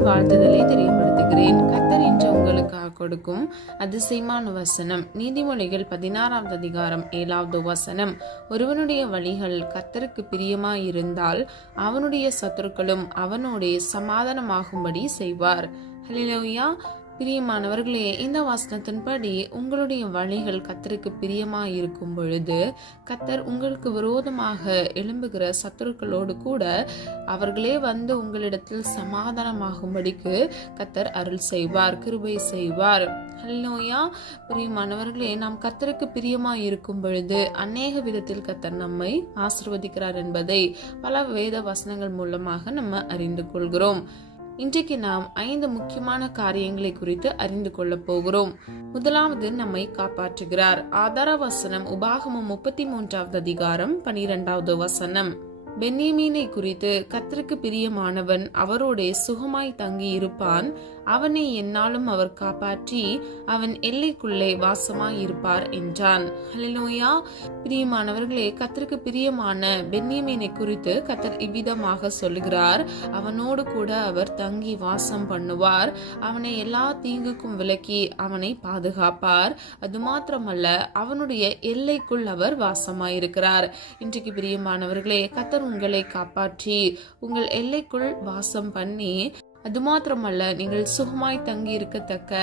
அன்பின் வாழ்த்துதலை தெரியப்படுத்துகிறேன். கர்த்தர் இன்று உங்களுக்காக கொடுக்கும் அதிசயமான வசனம் நீதிமொழிகள் 16வது அதிகாரம் 7வது வசனம். ஒருவனுடைய வழிகள் கர்த்தருக்கு பிரியமாயிருந்தால் அவனுடைய சத்துருக்களும் அவனோடே சமாதானமாகும்படி செய்வார். ஹல்லேலூயா. பிரியமானவர்களே, இந்த வசனத்தின்படி உங்களுடைய வழிகள் கர்த்தருக்கு பிரியமா இருக்கும் பொழுது கர்த்தர் உங்களுக்கு விரோதமாக எழும்புகிற சத்துருக்களோடு கூட அவர்களே வந்து உங்களிடத்தில் சமாதானமாகும்படிக்கு கர்த்தர் அருள் செய்வார், கிருபை செய்வார். ஹல்லேலூயா. பிரியமானவர்களே, நாம் கர்த்தருக்கு பிரியமா இருக்கும் பொழுது அநேக விதத்தில் கர்த்தர் நம்மை ஆசீர்வதிக்கிறார் என்பதை பல வேத வசனங்கள் மூலமாக நம்ம அறிந்து கொள்கிறோம். இன்றைக்கு நாம் 5 முக்கியமான காரியங்களை குறித்து அறிந்து கொள்ள போகிறோம். முதலாவது, நம்மை காப்பாற்றுகிறார். ஆதார வசனம் உபாகமம் 33வது அதிகாரம் 12வது வசனம். பென்யமீனை குறித்து கர்த்தருக்கு பிரியமானவன் அவரோட சுகமாய் தங்கி இருப்பான், அவனை எந்நாளும் அவர் காப்பாற்றி அவன் எல்லைக்குள்ளே வாசமாய் இருப்பார் என்றான். ஹல்லேலூயா. பிரியமானவர்களே, கர்த்தருக்கு பிரியமான பென்யமீனை குறித்து கர்த்தர் இவ்விதமாக சொல்லுகிறார். அவனோடு கூட அவர் தங்கி வாசம் பண்ணுவார், அவனை எல்லா தீங்குக்கும் விலக்கி அவனை பாதுகாப்பார். அது மாத்திரமல்ல, அவனுடைய எல்லைக்குள் அவர் வாசமாயிருக்கிறார். இன்றைக்கு பிரியமானவர்களே, கர்த்தர் உங்களை காப்பாற்றி உங்கள் எல்லைக்குள் வாசம் பண்ணி அது மாத்திரமல்ல, நீங்கள் சுகமாய் தங்கி இருக்கத்தக்க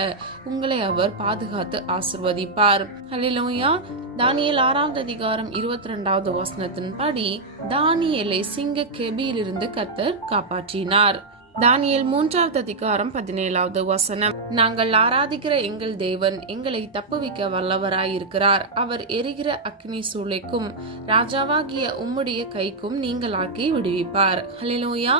உங்களை அவர் பாதுகாத்து ஆசிர்வதிப்பார். ஹல்லேலூயா. தானியேல் 6வது அதிகாரம் 22வது வசனத்தின்படி தானியேலை சிங்க கெபியிலிருந்து கர்த்தர் காப்பாற்றினார். தானியேல் 3வது அதிகாரம் 17வது வசனம். நாங்கள் ஆராதிக்கிற எங்கள் தேவன் எங்களை தப்புவிக்க வல்லவராயிருக்கிறார், அவர் எரிகிற அக்னி சூளைக்கும் ராஜாவாகிய உம்முடைய கைக்கும் நீங்களாக்கி விடுவிப்பார். ஹல்லேலூயா.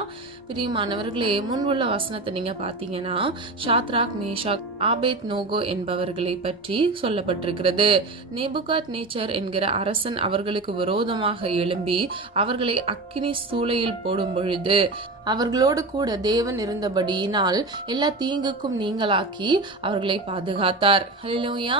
பிரியமானவர்களே, முன்புள்ள வசனத்தை நீங்க பாத்தீங்கன்னா ஷாத்ராக், மேஷாக், ஆபேத் நோகோ என்பவர்களை பற்றி சொல்லப்பட்டிருக்கிறது. நேபுகாத் நேச்சர் என்கிற அரசன் அவர்களுக்கு விரோதமாக எழும்பி அவர்களை அக்கினி சூளையில் போடும் பொழுது அவர்களோடு கூட தேவன் இருந்தபடியினால் எல்லா தீங்குக்கும் நீங்களாக்கி அவர்களை பாதுகாத்தார். ஹல்லேலூயா.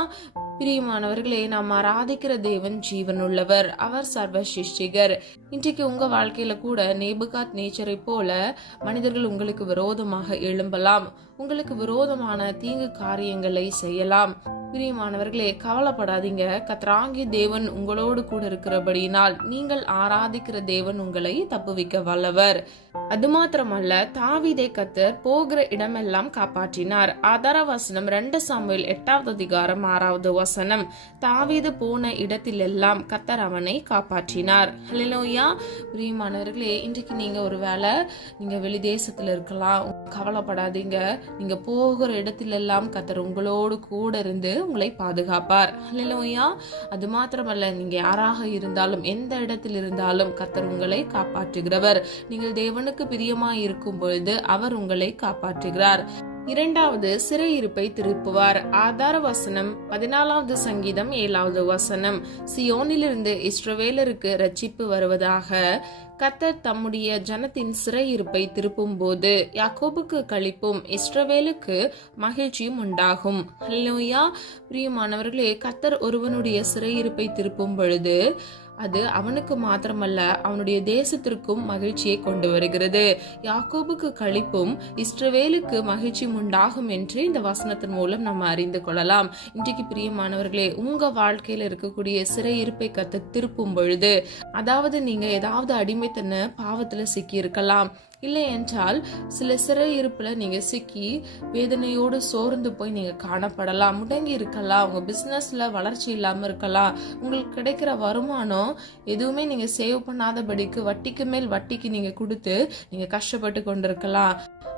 பிரியமானவர்களே, நாம் ஆராதிக்கிற தேவன் ஜீவனுள்ளவர், அவர் சர்வ சிருஷ்டிகர். இன்றைக்கு உங்க வாழ்க்கையில கூட நேபுகாத் நேச்சரை போல மனிதர்கள் உங்களுக்கு விரோதமாக எழும்பலாம், உங்களுக்கு விரோதமான தீங்கு காரியங்களை செய்யலாம். பிரியமானவர்களே, கவலைப்படாதீங்க. கர்த்தராகிய தேவன் உங்களோடு கூட இருக்கிறபடியினால் நீங்கள் ஆராதிக்கிற தேவன் உங்களை தப்புவிக்க வல்லவர். அது மாத்திரமல்ல, தாவீதை கர்த்தர் போகிற இடமெல்லாம் காப்பாற்றினார். ஆதார வசனம் 2 சாமுவேல் 8வது அதிகாரம் 6வது வசனம். தாவீது போன இடத்திலெல்லாம் கர்த்தர் அவனை காப்பாற்றினார். ஹல்லேலூயா. பிரியமானவர்களே, இன்றைக்கு நீங்க ஒருவேளை நீங்க வெளி தேசத்துல இருக்கலாம், கவலைப்படாதீங்க. நீங்க போகிற இடத்திலெல்லாம் கர்த்தர் உங்களோடு கூட இருந்து உங்களை பாதுகாப்பார். ஹல்லேலூயா. அது மாத்திரமல்ல, நீங்க யாராக இருந்தாலும் எந்த இடத்தில் இருந்தாலும் கர்த்தர் உங்களை காப்பாற்றுகிறவர். நீங்கள் தேவனுக்கு பிரியமாய் இருக்கும் பொழுது அவர் உங்களை காப்பாற்றுகிறார். இரண்டாவது, சிறையிருப்பை திருப்புவார். ஆதார வசனம் 14வது சங்கீதம் 7வது வசனம். சியோனிலிருந்து இஸ்ரவேலருக்கு ரட்சிப்பு வருவதாக. கர்த்தர் தம்முடைய ஜனத்தின் சிறையிருப்பை திருப்பும் போது யாக்கோபுக்கு களிப்பும் இஸ்ரவேலுக்கு மகிழ்ச்சியும் உண்டாகும். ஹல்லேலூயா. பிரியமானவர்களே, கர்த்தர் ஒருவனுடைய சிறையிருப்பை திருப்பும் பொழுது அது அவனுக்கு மாத்திரமல்ல, அவனுடைய தேசத்திற்கும் மகிழ்ச்சியை கொண்டு வருகிறது. யாக்கோபுக்கு களிப்பும் இஸ்ரவேலுக்கு மகிழ்ச்சியும் உண்டாகும் என்று இந்த வசனத்தின் மூலம் நம்ம அறிந்து கொள்ளலாம். இன்றைக்கு பிரியமானவர்களே, உங்க வாழ்க்கையில இருக்கக்கூடிய சிறையிருப்பை கர்த்தர் திருப்பும் பொழுது, அதாவது நீங்க ஏதாவது அடிமைத்தன பாவத்துல சிக்கி இருக்கலாம், இல்லை என்றால் சில சிறையிருப்புல நீங்க சிக்கி வேதனையோடு சோர்ந்து போய் நீங்க காணப்படலாம், முடங்கி இருக்கலாம், உங்க பிசினஸ்ல வளர்ச்சி இல்லாம இருக்கலாம், உங்களுக்கு கிடைக்கிற வருமானம் எதுவுமே நீங்க சேவ் பண்ணாதபடிக்கு வட்டிக்கு மேல் வட்டிக்கு நீங்க கொடுத்து நீங்க கஷ்டப்பட்டு கொண்டிருக்கலாம்.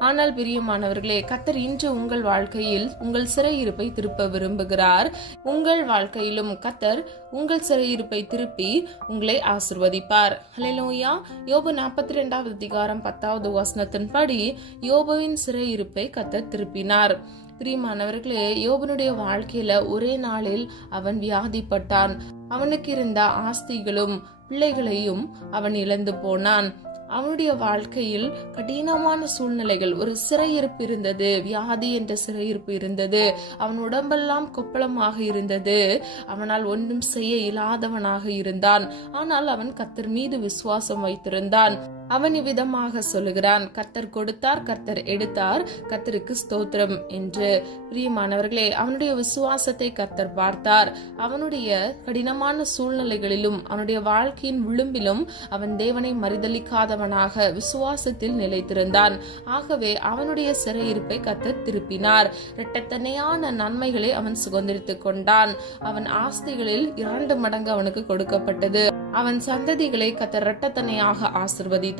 ஆனால் பிரியமானவர்களே, கர்த்தர் இன்று உங்கள் வாழ்க்கையில் உங்கள் சிறையிருப்பை திருப்ப விரும்புகிறார். உங்கள் வாழ்க்கையிலும் கர்த்தர் உங்கள் சிறையிருப்பை திருப்பி உங்களை ஆசீர்வதிப்பார். ஹல்லேலூயா. யோபு 42வது அதிகாரம் 10வது வசனத்தின்படி யோபுவின் சிறையிருப்பை கர்த்தர் திருப்பினார். பிரியமானவர்களே, யோபனுடைய வாழ்க்கையில ஒரே நாளில் அவன் வியாதிப்பட்டான். அவனுக்கு இருந்த ஆஸ்திகளும் பிள்ளைகளையும் அவன் இழந்து போனான். அவனுடைய வாழ்க்கையில் கடினமான சூழ்நிலைகள், ஒரு சிறையிருப்பு இருந்தது, வியாதி என்ற சிறையிருப்பு இருந்தது, அவன் உடம்பெல்லாம் கொப்பளமாக இருந்தது, அவனால் ஒன்றும் செய்ய இயலாதவனாக இருந்தான். ஆனால் அவன் கர்த்தர் மீது விசுவாசம் வைத்திருந்தான். அவன் இவ்விதமாக சொல்லுகிறான், கர்த்தர் கொடுத்தார், கர்த்தர் எடுத்தார், கர்த்தருக்கு ஸ்தோத்திரம் என்று. பிரியமானவர்களே, அவனுடைய விசுவாசத்தை கர்த்தர் பார்த்தார். அவனுடைய கடினமான சூழ்நிலைகளிலும் அவனுடைய வாழ்க்கையின் விளிம்பிலும் அவன் தேவனை மறுதலிக்காதவனாக விசுவாசத்தில் நிலைத்திருந்தான். ஆகவே அவனுடைய சிறையிருப்பை கர்த்தர் திருப்பினார். இரட்டத்தனையான நன்மைகளை அவன் சுதந்திரித்துக் கொண்டான். அவன் ஆஸ்திகளில் 2 மடங்கு அவனுக்கு கொடுக்கப்பட்டது. அவன் சந்ததிகளை கர்த்தர் இரட்டத்தனையாக ஆசீர்வதித்தார்.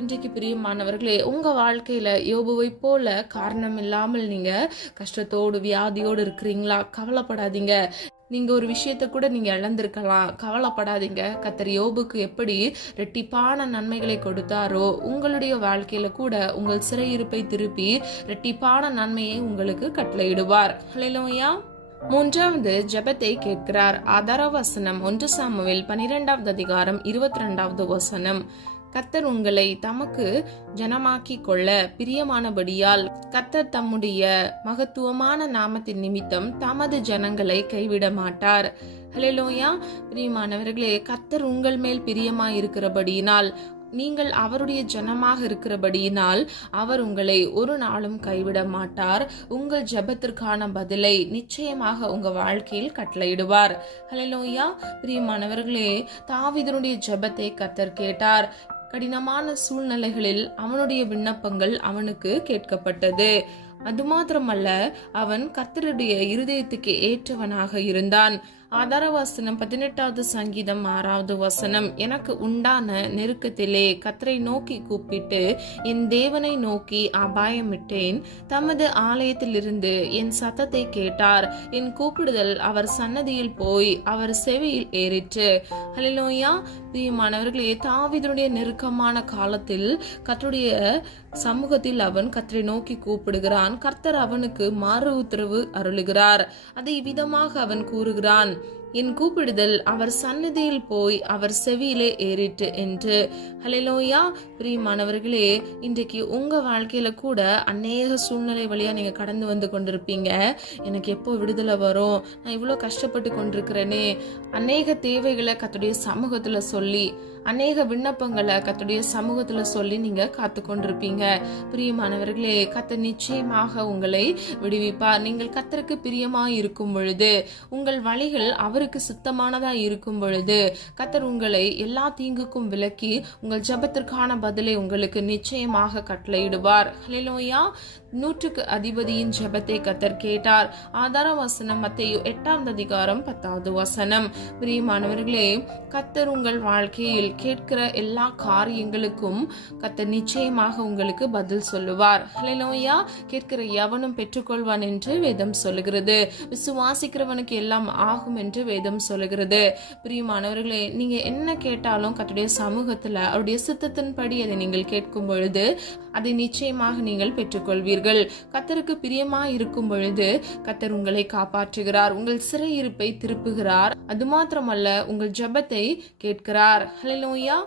இன்றைக்கு பிரியமானவர்களே, உங்க வாழ்க்கையில யோபுவை போல காரணம் இல்லாமல் நீங்க கஷ்டத்தோடு வியாதியோடு இருக்கிறீங்களா? கவலைப்படாதீங்க. நீங்க ஒரு விஷயத்தை கூட நீங்க இழந்திருக்கலாம், கவலைப்படாதீங்க. கர்த்தர் யோபுக்கு எப்படி ரெட்டிப்பான நன்மைகளை கொடுத்தாரோ, உங்களுடைய வாழ்க்கையில கூட உங்கள் சிறையிருப்பை திருப்பி ரெட்டிப்பான நன்மையை உங்களுக்கு கட்டளையிடுவார். ஹல்லேலூயா. 3வது ஜெபத்தை கேட்கிறார். ஆதார வசனம் 1 சாமுவேல் 12வது அதிகாரம் 22வது வசனம். கர்த்தர் உங்களை தமக்கு ஜனமாக்கி கொள்ள பிரியமானபடியால் கர்த்தர் தம்முடைய மகத்துவமான நாமத்தின் நிமித்தம் தமது ஜனங்களை கைவிட மாட்டார். ஹல்லேலூயா. பிரியமானவர்களே, கர்த்தர் உங்கள் மேல் பிரியமாய் இருக்கிறபடியினால், நீங்கள் அவருடைய ஜனமாக இருக்கிறபடியினால் அவர் உங்களை ஒரு நாளும் கைவிட மாட்டார். உங்கள் ஜெபத்திற்கான பதிலை நிச்சயமாக உங்க வாழ்க்கையில் கட்டளையிடுவார். ஹல்லேலூயா. பிரியமானவர்களே, தாவீதுடைய ஜெபத்தை கர்த்தர் கேட்டார். கடினமான சூழ்நிலைகளில் அவனுடைய விண்ணப்பங்கள் அவனுக்கு கேட்கப்பட்டது. அது மாத்திரமல்ல, அவன் கர்த்தருடைய இருதயத்துக்கு ஏற்றவனாக இருந்தான். ஆதாரவசனம் 18வது சங்கீதம் 6வது வசனம். எனக்கு உண்டான நெருக்கத்திலே கர்த்தரை நோக்கி கூப்பிட்டு என் தேவனை நோக்கி அபாயமிட்டேன். தமது ஆலயத்திலிருந்து என் சத்தத்தை கேட்டார். என் கூப்பிடுதல் அவர் சன்னதியில் போய் அவர் செவியில் ஏறிற்று. ஹல்லேலூயா. பிரியமானவர்களே, தாவீதுடைய நெருக்கமான காலத்தில் கர்த்தருடைய சமூகத்தில் அவன் கர்த்தரை நோக்கி கூப்பிடுகிறான். கர்த்தர் அவனுக்கு மாறு உத்தரவு அருளுகிறார். அதை விதமாக அவன் கூறுகிறான், என் கூப்பிடுதல் அவர் சன்னதியில் போய் அவர் செவியிலே ஏறிட்டு என்று. ஹல்லேலூயா. பிரியமானவர்களே, இன்றைக்கு உங்க வாழ்க்கையில கூட அநேக சூழ்நிலை வழியா நீங்க கடந்து வந்து கொண்டிருப்பீங்க. எனக்கு எப்போ விடுதலை வரும், நான் இவ்வளவு கஷ்டப்பட்டு கொண்டிருக்கிறேனே. அநேக தேவைகளை கர்த்தருடைய சமூகத்துல சொல்லி, அநேக விண்ணப்பங்களை கர்த்தருடைய சமூகத்துல சொல்லி நீங்க காத்து கொண்டிருப்பீங்க. பிரியமானவர்களே, கர்த்தர் நிச்சயமாக உங்களை விடுவிப்பார். நீங்கள் கர்த்தருக்கு பிரியமாய் இருக்கும் பொழுது, உங்கள் வழிகள் அவருக்கு சுத்தமானதா இருக்கும் பொழுது, கர்த்தர் உங்களை எல்லா தீங்குக்கும் விலக்கி உங்கள் ஜெபத்திற்கான பதிலை உங்களுக்கு நிச்சயமாக கட்டளையிடுவார். ஹல்லேலூயா. 100க்கு அதிபதியின் ஜெபத்தை கர்த்தர் கேட்டார். ஆதார வசனம் மத்தேயு 8வது அதிகாரம் 10வது வசனம். பிரியமானவர்களே, கர்த்தர் உங்கள் வாழ்க்கையில் கேட்கிற எல்லா காரியங்களுக்கும் கர்த்தர் நிச்சயமாக உங்களுக்கு பதில் சொல்லுவார். ஹல்லேலூயா. கேட்கிற எவனும் பெற்றுக்கொள்வான் என்று வேதம் சொல்லுகிறது. விசுவாசிக்கிறவனுக்கு எல்லாம் ஆகும் என்று வேதம் சொல்லுகிறது. பிரியமானவர்களே, நீங்க என்ன கேட்டாலும் கர்த்தருடைய சமூகத்துல அவருடைய சித்தத்தின்படி அதை நீங்கள் கேட்கும் பொழுது அதை நிச்சயமாக நீங்கள் பெற்றுக்கொள்வீர்கள். கர்த்தருக்கு பிரியமாய் இருக்கும் பொழுது கர்த்தர் உங்களை காப்பாற்றுகிறார், உங்கள் சிறையிருப்பை திருப்புகிறார். அது மாத்திரமல்ல, உங்கள் ஜெபத்தை கேட்கிறார். ஹல்லேலூயா.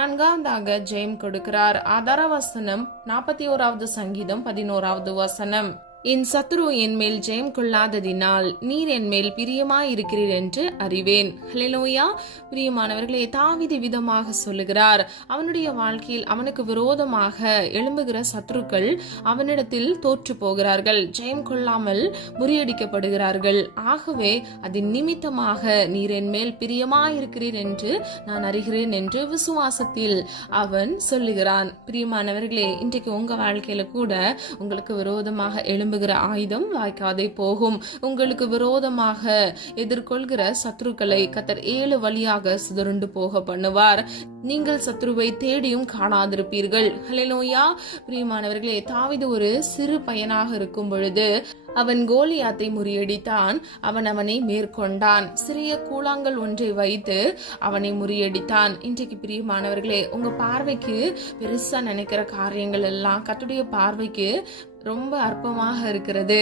4வதாக ஜெயம் கொடுக்கிறார். ஆதார வசனம் 41வது சங்கீதம் 11வது வசனம். என் சத்துரு என் மேல் ஜெயம் கொள்ளாததினால் நீர் என் மேல் பிரியமாய் இருக்கிறீர் என்று அறிவேன். ஹல்லேலூயா. பிரியமானவர்களே, தாவீது விதமாக சொல்லுகிறார். அவனுடைய வாழ்க்கையில் அவனுக்கு விரோதமாக எழும்புகிற சத்துருக்கள் அவனிடத்தில் தோற்று போகிறார்கள், ஜெயம் கொள்ளாமல் முறியடிக்கப்படுகிறார்கள். ஆகவே அதன் நிமித்தமாக நீர் என் மேல் பிரியமாய் இருக்கிறீர் என்று நான் அறிகிறேன் என்று விசுவாசத்தில் அவன் சொல்லுகிறான். பிரியமானவர்களே, இன்றைக்கு உங்க வாழ்க்கையில கூட உங்களுக்கு விரோதமாக எழும்புகிற ஆயுதம் வாய்க்காதே போகும். உங்களுக்கு விரோதமாக எதிர்கொள்கிற சத்துருக்களை கர்த்தர் 7 வழியாக சிதறுண்டு போக பண்ணுவார். நீங்கள் சத்துருவை தேடியும் காணாதிருப்பீர்கள். ஹல்லேலூயா. பிரியமானவர்களே, தாவீது ஒரு சிறு பையனாக இருக்கும் பொழுது அவன் கோலியாத்தை முறியடித்தான். அவன் அவனை மேற்கொண்டான். சிறிய கூழாங்கல் ஒன்றை வைத்து அவனை முறியடித்தான். இன்றைக்கு பிரியமானவர்களே, உங்க பார்வைக்கு பெருசா நினைக்கிற காரியங்கள் எல்லாம் கர்த்தருடைய பார்வைக்கு ரொம்ப அற்பமாக இருக்கிறது.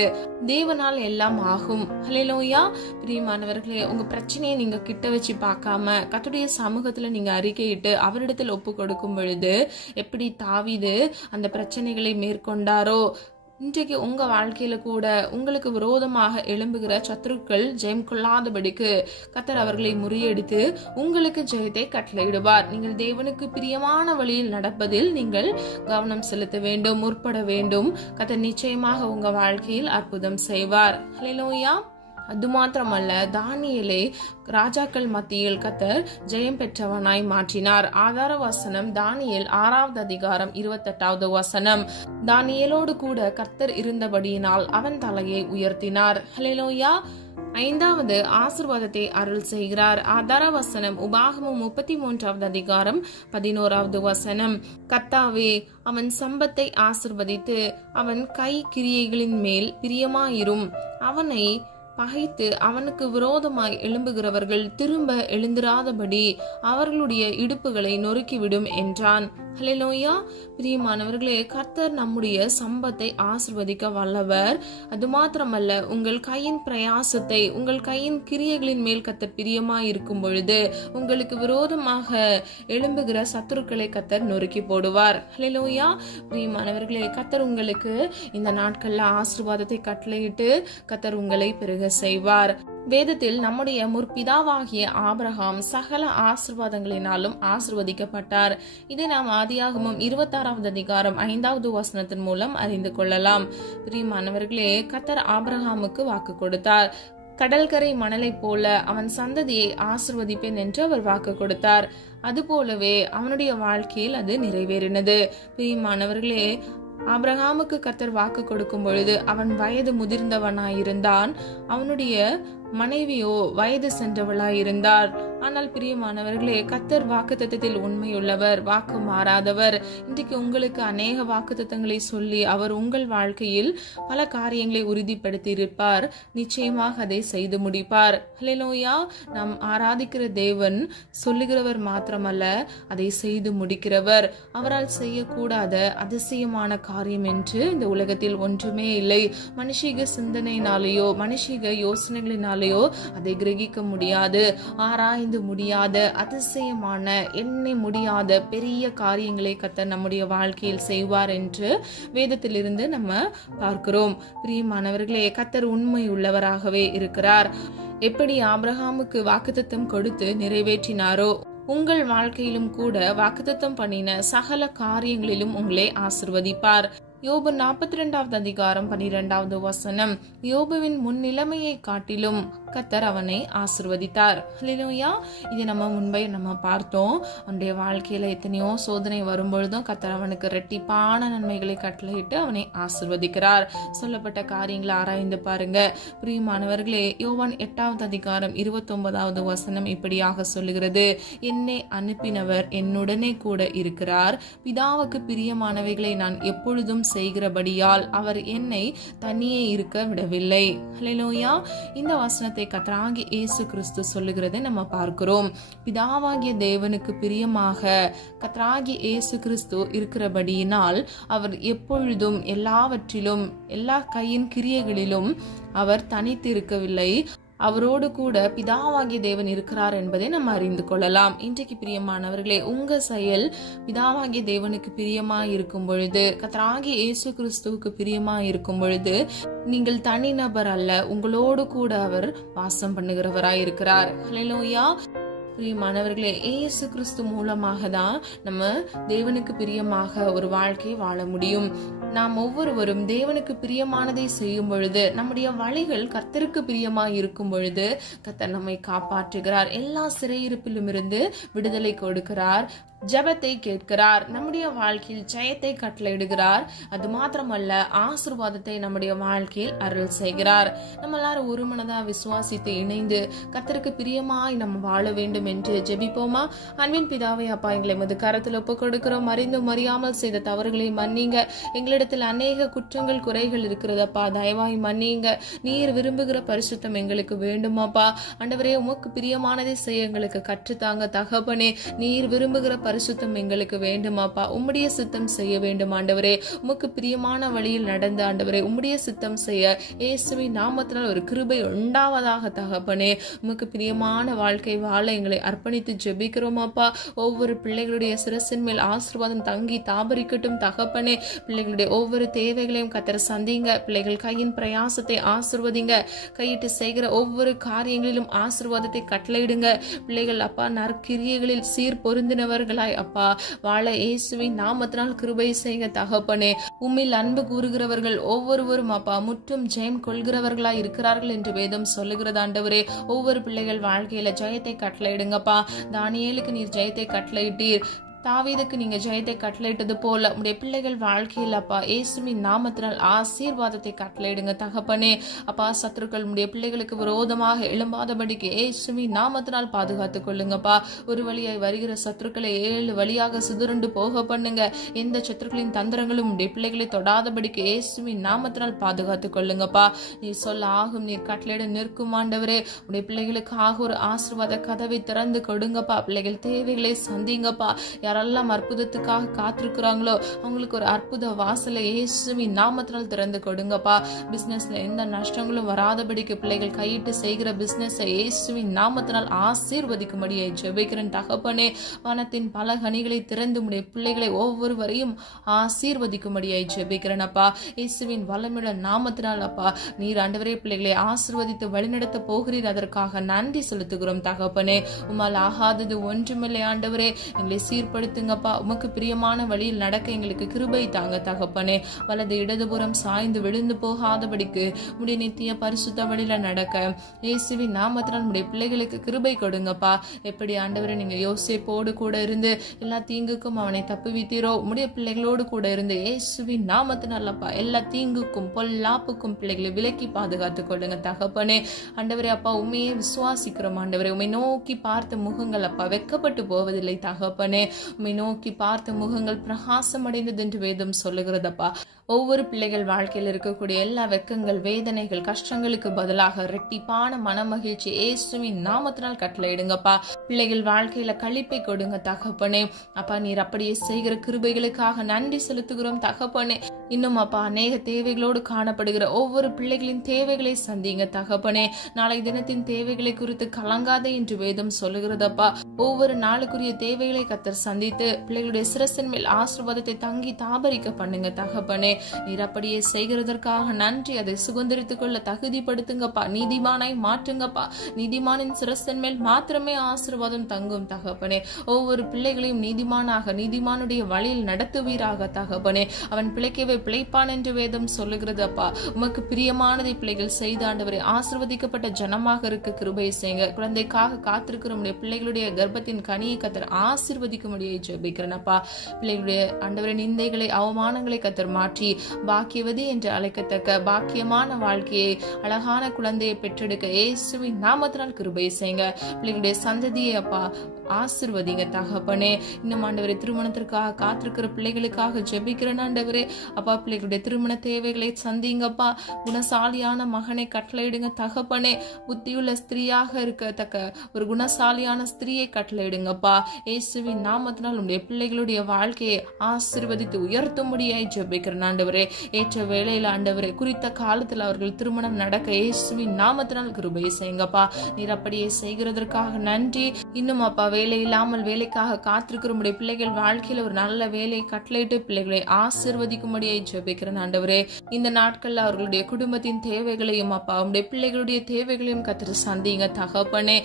தேவனால் எல்லாம் ஆகும். ஹல்லேலூயா. பிரியமானவர்களே, உங்க பிரச்சனையை நீங்க கிட்ட வச்சு பார்க்காம கர்த்தருடைய சமூகத்துல நீங்க அறிக்கையிட்டு அவரிடத்தில் ஒப்பு கொடுக்கும் பொழுது எப்படி தாவீது அந்த பிரச்சனைகளை மேற்கொண்டாரோ, இன்றைக்கு உங்க வாழ்க்கையில கூட உங்களுக்கு விரோதமாக எழும்புகிற சத்துருக்கள் ஜெயம் கொள்ளாதபடிக்கு கர்த்தர் அவர்களை முறியடித்து உங்களுக்கு ஜெயத்தை கட்டளையிடுவார். நீங்கள் தேவனுக்கு பிரியமான வழியில் நடப்பதில் நீங்கள் கவனம் செலுத்த வேண்டும், முற்பட வேண்டும். கர்த்தர் நிச்சயமாக உங்க வாழ்க்கையில் அற்புதம் செய்வார். ஹல்லேலூயா. அது மாத்திரமல்ல, தானியேலை ராஜாக்கள் மத்தியில் கர்த்தர் ஜெயம் பெற்றவனாய் மாற்றினார். ஆதார வசனம் தானியேல் 6வது அதிகாரம் 28வது வசனம். தானியேலோடு கூட கர்த்தர் இருந்தபடியினால் அவன் தலையை உயர்த்தினார். ஹல்லேலூயா. 5வது ஆசீர்வாதத்தை அருள் செய்கிறார். ஆதார வசனம் உபாகமம் 33வது அதிகாரம் 11வது வசனம். கர்த்தாவே, அவன் சம்பத்தை ஆசீர்வதித்து அவன் கை கிரியைகளின் மேல் பிரியமாயிரும். அவனை பகைத்து அவனுக்கு விரோதமாய் எழும்புகிறவர்கள் திரும்ப எழுந்திராதபடி அவர்களுடைய இடுப்புகளை நொறுக்கிவிடும் என்றான். ஹல்லேலூயா. பிரியமானவர்களே, கர்த்தர் நம்முடைய சம்பத்தை ஆசீர்வதிக்க வல்லவர். அது மாத்திரமல்ல, உங்கள் கையின் பிரயாசத்தை, உங்கள் கையின் கிரியைகளின் மேல் கர்த்தர் பிரியமாய் இருக்கும் பொழுது உங்களுக்கு விரோதமாக எழும்புகிற சத்துருக்களை கர்த்தர் நொறுக்கி போடுவார். ஹல்லேலூயா. பிரியமானவர்களே, கர்த்தர் உங்களுக்கு இந்த நாட்கள்ல ஆசீர்வாதத்தை கட்டளையிட்டு கர்த்தர் உங்களை பெருக செய்வார். வேதத்தில் நம்முடைய முற்பிதாவாகிய ஆபிரகாம் சகல ஆசீர்வாதங்களினாலும் ஆசீர்வதிக்கப்பட்டார். இதை நாம் ஆதியாகமம் 26வது அதிகாரம் 5வது வசனத்தின் மூலம் அறிந்து கொள்ளலாம். பிரியமானவர்களே, கர்த்தர் ஆபிரகாமுக்கு வாக்கு கொடுத்தார். கடற்கரை மணலை போல அவன் சந்ததியை ஆசீர்வதிப்பேன் என்று அவர் வாக்கு கொடுத்தார். அதுபோலவே அவனுடைய வாழ்க்கையில் அது நிறைவேறினது. பிரியமானவர்களே, ஆபிரகாமுக்கு கர்த்தர் வாக்கு கொடுக்கும் பொழுது அவன் வயது முதிர்ந்தவனாயிருந்தான். அவனுடைய மனைவியோ வயது சென்றவளாயிருந்தார். ஆனால் பிரியமானவர்களே, கர்த்தர் வாக்குத்தத்தத்தில் உண்மையுள்ளவர், வாக்கு மாறாதவர். இன்றைக்கு உங்களுக்கு அநேக வாக்குத்தத்தங்களை சொல்லி அவர் உங்கள் வாழ்க்கையில் பல காரியங்களை உறுதிப்படுத்தி இருப்பார். நிச்சயமாக அதை செய்து முடிப்பார். ஹல்லேலூயா. நாம் ஆராதிக்கிற தேவன் சொல்லுகிறவர் மாத்திரமல்ல, அதை செய்து முடிக்கிறவர். அவரால் செய்யக்கூடாத அதிசயமான காரியம் என்று இந்த உலகத்தில் ஒன்றுமே இல்லை. மனுஷிக சிந்தனையினாலேயோ மனுஷிக யோசனைகளினாலேயோ அதை கிரகிக்க முடியாது. ஆராய்ந்து முடியாத அதிசயமான எண்ணி முடியாத பெரிய காரியங்களை கர்த்தர் நம்முடைய வாழ்க்கையில் செய்வார் என்று வேதத்திலிருந்து நம்ம பார்க்கிறோம். பிரியமானவர்களே, கர்த்தர் உண்மை உள்ளவராகவே இருக்கிறார். எப்படி ஆபிரகாமுக்கு வாக்குத்தத்தம் கொடுத்து நிறைவேற்றினாரோ, உங்கள் வாழ்க்கையிலும் கூட வாக்குத்தத்தம் பண்ணின சகல காரியங்களிலும் உங்களை ஆசீர்வதிப்பார். யோபு 42வது அதிகாரம் 12வது வசனம். யோபுவின் முன்னிலைமையை காட்டிலும் கர்த்தர் அவனை ஆசீர்வதித்தார். ஹல்லேலூயா. இது நம்ம முன்பே நம்ம பார்த்தோம். அவனுடைய வாழ்க்கையில எத்தனையோ சோதனை வரும்பொழுதும் கர்த்தர் அவனுக்கு இரட்டிப்பான நன்மைகளை கட்டளையிட்டு அவனை ஆசீர்வதிக்கிறார். சொல்லப்பட்ட காரியங்களை ஆராய்ந்து பாருங்க. பிரியமானவர்களே, யோவான் 8வது அதிகாரம் 29வது வசனம் இப்படியாக சொல்லுகிறது. என்னை அனுப்பினவர் என்னுடனே கூட இருக்கிறார். பிதாவுக்கு பிரியமானவைகளை நான் எப்பொழுதும் செய்கிறபடியால் அவர் என்னை தனியே இருக்க விடவில்லை. ஹல்லேலூயா. இந்த வசனத்தை கர்த்தராகிய இயேசு கிறிஸ்து சொல்லுகிறதை நம்ம பார்க்கிறோம். பிதாவாகிய தேவனுக்கு பிரியமாக கர்த்தராகிய இயேசு கிறிஸ்து இருக்கிறபடியினால் அவர் எப்பொழுதும் எல்லாவற்றிலும் எல்லா கையின் கிரியைகளிலும் அவர் தனித்து இருக்கவில்லை. அவரோடு கூட பிதாவாகிய தேவன் இருக்கிறார் என்பதை நம்ம அறிந்து கொள்ளலாம். இன்றைக்கு பிரியமானவர்களே, உங்க செயல் பிதாவாகிய தேவனுக்கு பிரியமாய் இருக்கும் பொழுது, கர்த்தராகிய இயேசு கிறிஸ்துவுக்கு பிரியமாய் இருக்கும் பொழுது, நீங்கள் தனிநபர் அல்ல, உங்களோடு கூட அவர் வாசம் பண்ணுகிறவராய் இருக்கிறார். ஹல்லேலூயா. பிரியமானவர்களே, இயேசு கிறிஸ்து மூலமாக தான் நம்ம தேவனுக்கு பிரியமாக ஒரு வாழ்க்கை வாழ முடியும். நாம் ஒவ்வொருவரும் தேவனுக்கு பிரியமானதை செய்யும் பொழுது, நம்முடைய வழிகள் கர்த்தருக்கு பிரியமாய் இருக்கும் பொழுது கர்த்தர் நம்மை காப்பாற்றுகிறார். எல்லா சிறையிருப்பிலும் இருந்து விடுதலை கொடுக்கிறார். ஜெபத்தை கேட்கிறார். நம்முடைய வாழ்க்கையில் ஜெயத்தை கட்டளையிடுகிறார். அது மாத்திரமல்ல, ஆசீர்வாதத்தை நம்முடைய வாழ்க்கையில் அருள் செய்கிறார். நம்ம எல்லாரும் ஒரு மனதா விசுவாசித்து இணைந்து கர்த்தருக்கு பிரியமாய் நம்ம வாழ வேண்டும் என்று ஜெபிப்போமா? அன்பின் பிதாவே, அப்பா, எங்களை மது கரத்தில் ஒப்பு கொடுக்கிறோம். அறிந்தும் அறியாமல் செய்த தவறுகளை மன்னிங்க. எங்களிடத்தில் அநேக குற்றங்கள் குறைகள் இருக்கிறதப்பா, தயவாய் மன்னிங்க. நீர் விரும்புகிற பரிசுத்தம் எங்களுக்கு வேண்டுமாப்பா. ஆண்டவரே, உமக்கு பிரியமானதை செய்ய எங்களுக்கு கற்றுத்தாங்க தகப்பனே. நீர் விரும்புகிற பரிசுத்தம் எங்களுக்கு வேண்டுமாப்பா. உம்முடைய சித்தம் செய்ய வேண்டும் ஆண்டவரே. உமக்கு பிரியமான வழியில் நடந்த ஆண்டவரே, உம்முடைய சித்தம் செய்ய இயேசுவின் நாமத்தினால் ஒரு கிருபை உண்டாவதாக தகப்பனே. உமக்கு பிரியமான வாழ்க்கை வாழ எங்களை அர்ப்பணித்து ஜெபிக்கிறோமாப்பா. ஒவ்வொரு பிள்ளைகளுடைய சிரசின் மேல் ஆசீர்வாதம் தங்கி தாபரிக்கட்டும் தகப்பனே. பிள்ளைகளுடைய ஒவ்வொரு தேவைகளையும் கத்தர் சந்திங்க. பிள்ளைகள் கையின் பிரயாசத்தை ஆசீர்வதிங்க. கையிட்டு செய்கிற ஒவ்வொரு காரியங்களிலும் ஆசீர்வாதத்தை கட்டளையிடுங்க. பிள்ளைகள் அப்பா நற்கிரியைகளில் சீர் பொருந்தினவர்களாய் அப்பா வாழ இயேசுவின் நாமத்தினால் கிருபை செய்யுங்க தகப்பனே. உம்மில் அன்பு கூறுகிறவர்கள் ஒவ்வொருவரும் அப்பா முற்றும் ஜெயம் கொள்கிறவர்களாய் இருக்கிறார்கள் என்று வேதம் சொல்லுகிறது ஆண்டவரே. ஒவ்வொரு பிள்ளைகள் வாழ்க்கையில ஜெயத்தை கட்டளையிடுங்கப்பா. தானியேலுக்கு நீர் ஜெயத்தை கட்டளையிட்டீர். தாவீதுக்கு நீங்க ஜெயத்தை கட்டளையிட்டது போல உடைய பிள்ளைகள் வாழ்க்கையில் அப்பா இயேசுவின் நாமத்தினால் ஆசீர்வாதத்தை கட்டளையிடுங்க தகப்பனே. அப்பா சத்துருக்கள் உடைய பிள்ளைகளுக்கு விரோதமாக எழும்பாதபடிக்கு இயேசுவின் நாமத்தினால் பாதுகாத்துக் கொள்ளுங்கப்பா. ஒரு வழியாய் வருகிற சத்துருக்களை 7 வழியாக சிதறுண்டு போக பண்ணுங்க. எந்த சத்துருக்களின் தந்திரங்களும் உடைய பிள்ளைகளை தொடாதபடிக்கு இயேசுவின் நாமத்தினால் பாதுகாத்துக் கொள்ளுங்கப்பா. நீ சொல்ல ஆகும், நீ கட்டளையிட நிற்கும் ஆண்டவரே. உடைய பிள்ளைகளுக்காக ஒரு ஆசீர்வாத கதவை திறந்து கொடுங்கப்பா. பிள்ளைகள் தேவைகளை சந்திங்கப்பா. யாரெல்லாம் அற்புதத்துக்காக காத்திருக்கிறாங்களோ அவங்களுக்கு ஒரு அற்புத வாசலை இயேசுவின் நாமத்தினால் திறந்து கொடுங்கப்பா. பிசினஸ்ல எந்த நஷ்டங்களும் வராதபடிக்கு பிள்ளைகள் கையிட்டு செய்கிற பிசினஸ் இயேசுவின் நாமத்தினால் ஆசீர்வதிக்கும்படியை ஜெபிக்கிறேன் தகப்பனே. வானத்தின் பல கனிகளை திறந்து உடைய பிள்ளைகளை ஒவ்வொருவரையும் ஆசீர்வதிக்கும்படியை ஜெபிக்கிறேன் அப்பா. இயேசுவின் வல்லமையுள்ள நாமத்தினால் அப்பா நீர் ஆண்டவரே பிள்ளைகளை ஆசீர்வதித்து வழிநடத்த போகிறீர். அதற்காக நன்றி செலுத்துகிறோம் தகப்பனே. உம்மால் ஆகாதது ஒன்றுமில்லை ஆண்டவரே. எங்களை சீர்படுத்துங்கப்பா. உமக்கு பிரியமான வழியில் நடக்க எங்களுக்கு கிருபை தாங்க தகப்பனே. வலது இடதுபுறம் சாய்ந்து விழுந்து போகாதபடிக்கு உடைய நித்திய பரிசுத்த வழியில நடக்க இயேசுவின் நாமத்தினால் உடைய பிள்ளைகளுக்கு கிருபை கொடுங்கப்பா. எப்படி ஆண்டவரை நீங்க யோசேப்போடு கூட இருந்து எல்லா தீங்குக்கும் அவனை தப்புவித்தீரோ உடைய பிள்ளைகளோடு கூட இருந்து இயேசுவின் நாமத்தினால் அப்பா எல்லா தீங்குக்கும் பொல்லாப்புக்கும் பிள்ளைகளை விலக்கி பாதுகாத்துக் கொள்ளுங்க தகப்பனே. ஆண்டவரே அப்பா உண்மையே விசுவாசிக்கிறோம் ஆண்டவரே. உண்மை நோக்கி பார்த்த முகங்கள் அப்பா வெட்கப்பட்டு போவதில்லை தகப்பனே. உம்மை நோக்கி பார்த்த முகங்கள் பிரகாசம் அடைந்தது என்று வேதம் சொல்லுகிறதப்பா. ஒவ்வொரு பிள்ளைகள் வாழ்க்கையில் இருக்கக்கூடிய எல்லா வெக்கங்கள் வேதனைகள் கஷ்டங்களுக்கு பதிலாக ரெட்டிப்பான மனமகிழ்ச்சி இயேசுவின் நாமத்தினால் கட்டளையிடுங்கப்பா. பிள்ளைகள் வாழ்க்கையில களிப்பை கொடுங்க தகப்பனே. அப்பா நீர் அப்படியே செய்கிற கிருபைகளுக்காக நன்றி செலுத்துகிறோம் தகப்பனே. இன்னும் அப்பா அநேக தேவைகளோடு காணப்படுகிற ஒவ்வொரு பிள்ளைகளின் தேவைகளை சந்திங்க தகப்பனே. நாளை தினத்தின் தேவைகளை குறித்து கலங்காதே என்று வேதம் சொல்லுகிறதப்பா. ஒவ்வொரு நாளுக்குரிய தேவைகளை கத்தர் சந்தித்து பிள்ளைகளுடைய சிரசின் மேல் ஆசீர்வாதத்தை தங்கி தாபரிக்க பண்ணுங்க தகப்பனே. நீர் அப்படியே செய்கிறதற்காக நன்றி. அதை சுதந்திரித்துக் கொள்ள தகுதிப்படுத்துங்கப்பா. நீதிமானாய் மாற்றுங்கப்பா. நீதிமானின் சிரசின் மேல் மாத்திரமே ஆசீர்வாதம் தங்கும் தகப்பனே. ஒவ்வொரு பிள்ளைகளையும் நீதிமானாக நீதிமானுடைய வழியில் நடத்துவீராக தகப்பனே. அவன் பிழைக்கவே பிழைப்பான் என்று வேதம் சொல்லுகிறது அப்பா. உமக்கு பிரியமானதை பிள்ளைகள் செய்த ஆண்டவரே ஆசீர்வதிக்கப்பட்ட ஜனமாக இருக்க கிருபை செய்யுங்க. குழந்தைக்காக காத்திருக்கிற பிள்ளைகளுடைய கர்ப்பத்தின் கனியை கத்தர் ஆசீர்வதிக்கும்படியை ஜெபிக்கிறேன் அப்பா. பிள்ளைகளுடைய ஆண்டவரே நிந்தைகளை அவமானங்களை கத்தர் மாற்றி பாக்கியவதி என்று அழைக்கத்தக்க பாக்கியமான வாழ்க்கையை அழகான குழந்தையை பெற்றெடுக்க இயேசுவின் நாமத்தினால் கிருபை செய்யுங்க. பிள்ளைகளுடைய சந்ததியை அப்பா ஆசீர்வதிங்க தகப்பனே. இன்னும் ஆண்டவரே திருமணத்திற்காக காத்திருக்கிற பிள்ளைகளுக்காக ஜெபிக்கிறேன் ஆண்டவரே. அப்பா பிள்ளைகளுடைய திருமண தேவைகளை சந்திங்கப்பா. குணசாலியான மகனை கட்டளையிடுங்க தகப்பனே. புத்தியுள்ள ஸ்திரீயாக இருக்கத்தக்க ஒரு குணசாலியான ஸ்திரீயை கட்டளையிடுங்கப்பா. இயேசுவின் நாமத்தினால் உடைய பிள்ளைகளுடைய வாழ்க்கையை ஆசீர்வதித்து உயர்த்தும்படியாய் ஜெபிக்கிறேன் ஆண்டவரே. ஏற்ற வேளையில் ஆண்டவரே குறித்த காலத்தில் அவர்கள் திருமணம் நடக்க இயேசுவின் நாமத்தினால் கிருபை செய்யுங்கப்பா. நீர் அப்படியே செய்கிறதற்காக நன்றி. இன்னும் அப்பா வேலை இல்லாமல் வேலைக்காக காத்திருக்கிற உடைய பிள்ளைகள் வாழ்க்கையில ஒரு நல்ல வேலையை கட்டளையிட்டு பிள்ளைகளை ஆசீர்வதிக்கும்படியை ஜெபிக்கிறேன் ஆண்டவரே. இந்த நாட்கள்ல அவர்களுடைய குடும்பத்தின் தேவைகளையும் அப்பா உடைய பிள்ளைகளுடைய தேவைகளையும் கத்திர சந்திங்க தகப்பனே.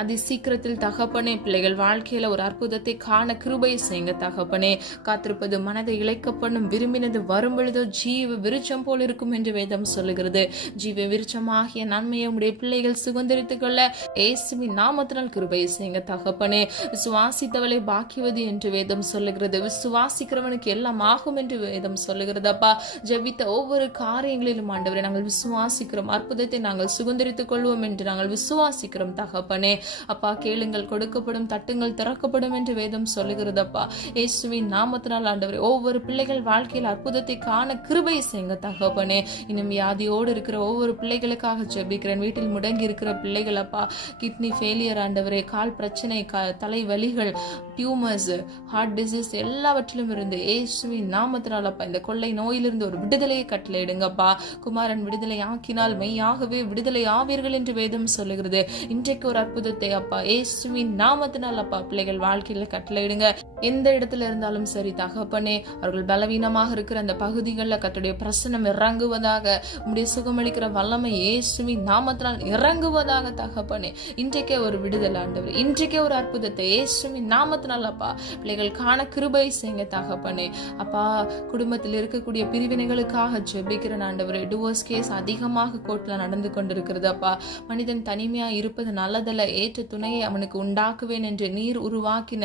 அதி சீக்கிரத்தில் தகப்பனே பிள்ளைகள் வாழ்க்கையில ஒரு அற்புதத்தை காண கிருபை செய்யுங்க தகப்பனே. காத்திருப்பது மனதை இழைக்கப்படும், விரும்பினது வரும் பொழுதோ ஜீவ விருட்சம் போல் இருக்கும் என்று வேதம் சொல்லுகிறது. ஜீவ விருட்சமாகிய நன்மையை உடைய பிள்ளைகள் சுதந்திரித்துக் கொள்ள இயேசுவின் நாமத்தினால் கிருபை செய்யுங்க தகப்பனே. விசுவாசித்தவளை பாக்கியவது என்று வேதம் சொல்லுகிறது. விசுவாசிக்கிறவனுக்கு எல்லாம் ஆகும் என்று வேதம் சொல்லுகிறது அப்பா. ஜெபித்த ஒவ்வொரு காரியங்களிலும் ஆண்டவரை நாங்கள் விசுவாசிக்கிறோம். அற்புதத்தை நாங்கள் சுதந்திரித்துக் கொள்வோம் என்று நாங்கள் விசுவாசிக்கிறோம் தகப்பனே. அப்பா கேளுங்கள் கொடுக்கப்படும், தட்டுங்கள் திறக்கப்படும் என்று வேதம் சொல்லுகிறதப்பா. இயேசுவின் நாமத்தினால் ஆண்டவரே ஒவ்வொரு பிள்ளைகள் வாழ்க்கையில் அற்புதத்தை காண கிருபை செய்யுங்க தகப்பனே. இன்னும் வியாதியோடு இருக்கிற ஒவ்வொரு பிள்ளைகளுக்காக ஜெபிக்கிறேன். வீட்டில் முடங்கி இருக்கிற பிள்ளைகள் அப்பா கிட்னி ஃபெயிலியர் ஆண்டவரே, கால் பிரச்சனை, தலை வலிகள், டியூமர்ஸ், ஹார்ட் டிசீஸ் எல்லாவற்றிலும் இருந்து இயேசுவின் நாமத்தினால் அப்பா இந்த கொள்ளை நோயிலிருந்து ஒரு விடுதலையை கட்டளையிடுங்கப்பா. குமாரன் விடுதலை ஆக்கினால் மெய்யாகவே விடுதலை ஆவீர்கள் என்று வேதம் சொல்லுகிறது. இன்றைக்கு ஒரு அற்புதத்தை அப்பா இயேசுவின் நாமத்தினால் அப்பா பிள்ளைகள் வாழ்க்கையில கட்டளையிடுங்க. எந்த இடத்துல இருந்தாலும் சரி தகப்பனே, அவர்கள் பலவீனமாக இருக்கிற அந்த பகுதிகளில் கர்த்தருடைய பிரசன்னம் இறங்குவதாக, உம்முடைய சுகமளிக்கிற வல்லமை இயேசுவின் நாமத்தினால் இறங்குவதாக தகப்பனே. இன்றைக்கே ஒரு விடுதலை ஆண்டவர், இன்றைக்கே ஒரு அற்புதத்தை இயேசுவின் நாமத்தினால் அப்பா பிள்ளைகள் காண கிருபை செய்யுங்க தகப்பனே. அப்பா குடும்பத்தில் இருக்கக்கூடிய பிரிவினைகளுக்காக ஜெபிக்கிற ஆண்டவர், டிவோர்ஸ் கேஸ் அதிகமாக கோர்ட்ல நடந்து கொண்டிருக்கிறது அப்பா. மனிதன் தனிமையா இருப்பது நல்லதல்ல, ஏற்ற துணையை அவனுக்கு உண்டாக்குவேன் என்று நீர் உருவாக்கின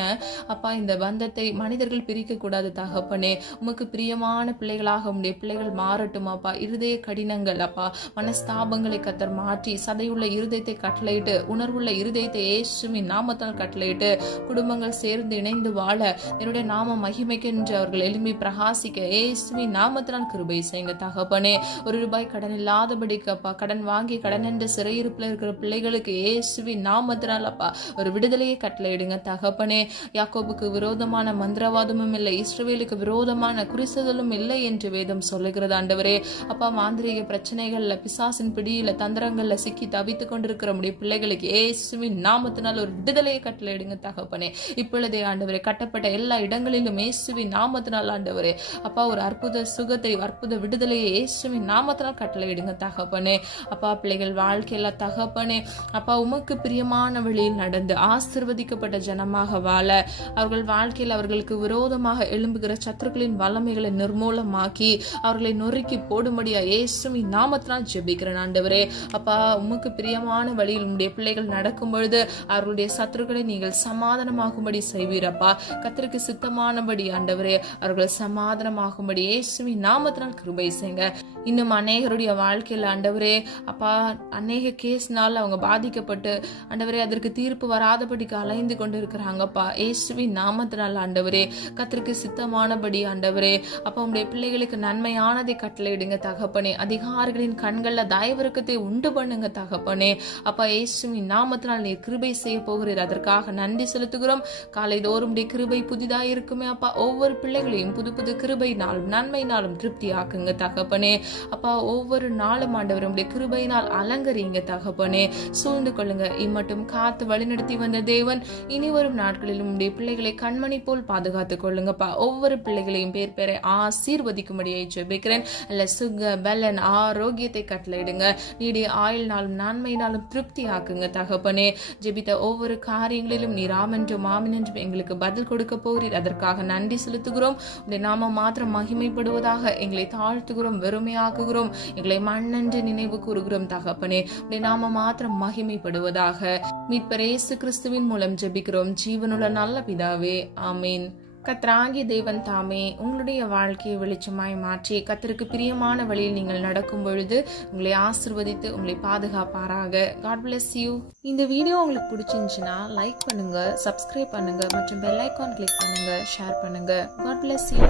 அப்பா இந்த பந்தத்தை மனிதர்கள் பிரிக்க கூடாது தகப்பனே. உமக்கு பிரியமான பிள்ளைகளாக உம்முடைய பிள்ளைகள் மாறட்டும் அப்பா. இருதய கடினங்கள் அப்பா, மனஸ்தாபங்களை கர்த்தர் மாற்றி சதையுள்ள இருதயத்தை கட்டளையிட்டு, உணர்வுள்ள இருதயத்தை இயேசுவின் நாமத்தால் கட்டளையிட்டு, குடும்பங்கள் சேர்ந்து இணைந்து வாழ, என்னுடைய நாம மகிமைக்கென்று அவர்கள் எழும்பி பிரகாசிக்க இயேசுவின் நாமத்தினால் கிருபை செய்யுங்க தகப்பனே. ₹1 கடன் இல்லாதபடிக்கு அப்பா, கடன் வாங்கி கடன் என்ற சிறையிருப்பில் இருக்கிற பிள்ளைகளுக்கு இயேசுவின் நாமத்தினால் அப்பா ஒரு விடுதலையை கட்டளையிடுங்க தகப்பனே. யாக்கோபுக்கு விரோதமான மந்திரவாதமும் இல்லை, இஸ்ரவேலுக்கு விரோதமான குறிசுதலும் இல்லை என்று வேதம் சொல்லுகிறது ஆண்டவரே. அப்பா மாந்திரீக பிரச்சனைகள்ல, பிசாசின் பிடியில, தந்திரங்கள்ல சிக்கி தவித்துக் கொண்டிருக்கிற முடிய பிள்ளைகளுக்கு இயேசுவின் நாமத்தினால் ஒரு விடுதலையை கட்டளையிடுங்க தகப்பனே. இப்பொழுதே ஆண்டவரே கட்டப்பட்ட எல்லா இடங்களிலும் இயேசுவின் நாமத்தினால் ஆண்டவரே அப்பா ஒரு அற்புத சுகத்தை, அற்புத விடுதலையை இயேசுவின் நாமத்தினால் கட்டளையிடுங்க தகப்பனே. அப்பா பிள்ளைகள் வாழ்க்கையில தகப்பனே அப்பா உமக்கு பிரியமான வழியில் நடந்து ஆசீர்வதிக்கப்பட்ட ஜனமாக வாழ, அவர்கள் வாழ்க்கையில் அவர்களுக்கு விரோதமாக எழும்புகிற சத்துருக்களின் வல்லமைகளை நிர்மூலமாக்கி அவர்களை நொறுக்கி போடும்படியா இயேசுவின் நாமத்தினால் ஜெபிக்கிறேன் ஆண்டவரே. அப்பா உமக்கு பிரியமான வழியில் உம்முடைய பிள்ளைகள் நடக்கும் பொழுது அவர்களுடைய சத்துருக்களை நீங்கள் சமாதானமாகும்படி செய்வீரப்பா. கர்த்தருக்கு சித்தமானபடி ஆண்டவரே அவர்கள் சமாதானமாகும்படி இயேசுவின் நாமத்தினால் கிருபை செய்யுங்க. இன்னும் அநேகருடைய வாழ்க்கையில் ஆண்டவரே அப்பா அநேக கேஸ்னால அவங்க பாதிக்கப்பட்டு ஆண்டவரே அதற்கு தீர்ப்பு வராதபடிக்கு அலைந்து கொண்டு இருக்கிறாங்கப்பா. இயேசுவின் நாமத்தினால் ஆண்டவரே கர்த்தருக்கு சித்தமானபடி ஆண்டவரே அப்பா உம்முடைய பிள்ளைகளுக்கு நன்மையானதை கட்டளையிடுங்க தகப்பனே. அதிகாரிகளின் கண்கள்ல தயவிரக்கத்தை உண்டு பண்ணுங்க தகப்பனே. அப்பா இயேசுவின் நாமத்தினால் நீர் கிருபை செய்ய போகிறீர், அதற்காக நன்றி செலுத்துகிறோம். காலை தோறும் கிருபை புதிதாக இருக்குமே அப்பா. ஒவ்வொரு பிள்ளைகளையும் புது புது கிருபையினாலும் நன்மையினாலும் திருப்தி ஆக்குங்க தகப்பனே. அப்பா ஒவ்வொரு நாளும் ஆண்டவர் உம்முடைய கிருபையினால் அலங்கரிங்க தகப்பனே. சூழ்ந்து கொள்ளுங்க. இம்மட்டும் காத்து வழிநடத்தி வந்த தேவன் இனி வரும் நாட்களிலும் உம்முடைய பிள்ளைகளை கண்மணி போல் பாதுகாத்துக் கொள்ளுங்கப்பா. ஒவ்வொரு பிள்ளைகளையும் பேர் பேரை ஆசீர்வதிக்கும்படியை ஜெபிக்கிறேன். அல்ல சுக பலன் ஆரோக்கியத்தை கட்டளையிடுங்க. நீடிய ஆயுள்னாலும் நன்மையினாலும் திருப்தி ஆக்குங்க தகப்பனே. ஜெபித்த ஒவ்வொரு காரியங்களிலும் நீர் ஆமென்றும் ஆமென் என்றும் எங்களுக்கு பதில் கொடுக்க போகிறீர், அதற்காக நன்றி செலுத்துகிறோம். உம்முடைய நாம மாத்திரம் மகிமைப்படுவதாக. எங்களை தாழ்த்துகிறோம், வெறுமையாக்குகிறோம், எங்களை மண்ணென்று நினைவு கூறுகிறோம் தகப்பனே. உம்முடைய நாம மாத்திரம் மகிமைப்படுவதாக. மீட்பர் இயேசு கிறிஸ்துவின் மூலம் ஜெபிக்கிறோம் ஜீவனுள்ள நல்ல பிதாவே, ஆமீன். கர்த்தராகிய தேவன் தாமே உங்களுடைய வாழ்க்கையை வெளிச்சமாய் மாற்றி கர்த்தருக்கு பிரியமான வழியில் நீங்கள் நடக்கும் பொழுது உங்களை ஆசீர்வதித்து உங்களை பாதுகாப்பாராக. God bless you. இந்த வீடியோ உங்களுக்கு பிடிச்சிருந்துச்சுன்னா லைக் பண்ணுங்க, சப்ஸ்கிரைப் பண்ணுங்க மற்றும் பெல் ஐகான் கிளிக் பண்ணுங்க, ஷேர் பண்ணுங்க. God bless you.